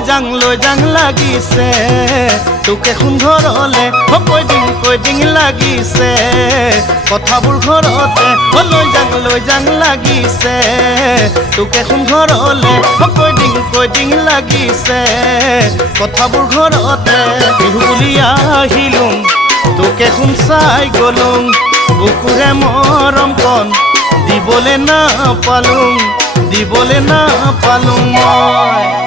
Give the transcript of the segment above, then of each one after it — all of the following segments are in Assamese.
লৈ যাং লাগিছে তোকে শুন ঘৰলে কৈ দিং লাগিছে কথাবোৰ ঘৰতে লৈ যাং লাগিছে তোকে শুন ঘৰলে কৈ দিং লাগিছে কথাবোৰ ঘৰতে বিহু বুলি আহিলোং তোকে শুন চাই গলোং বুকুৰে মৰম কণ দিবলে নাপালোং মই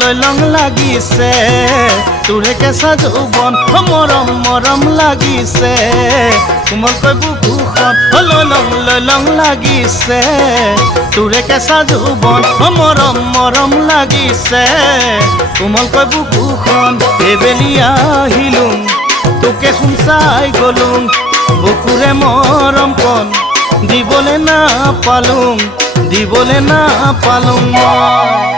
লৈ লং লাগিছে তোৰে কেঁচা যৌৱন মৰম লাগিছে কোমলকৈ বুকুখন লৈ লং লাগিছে তোৰে কেঁচা যৌৱন মৰম লাগিছে কোমলকৈ বুকুখন এইবেলি আহিলোং তোকে শুন চাই গলোং বুকুৰে মৰম কণ দিবলে নাপালোং মই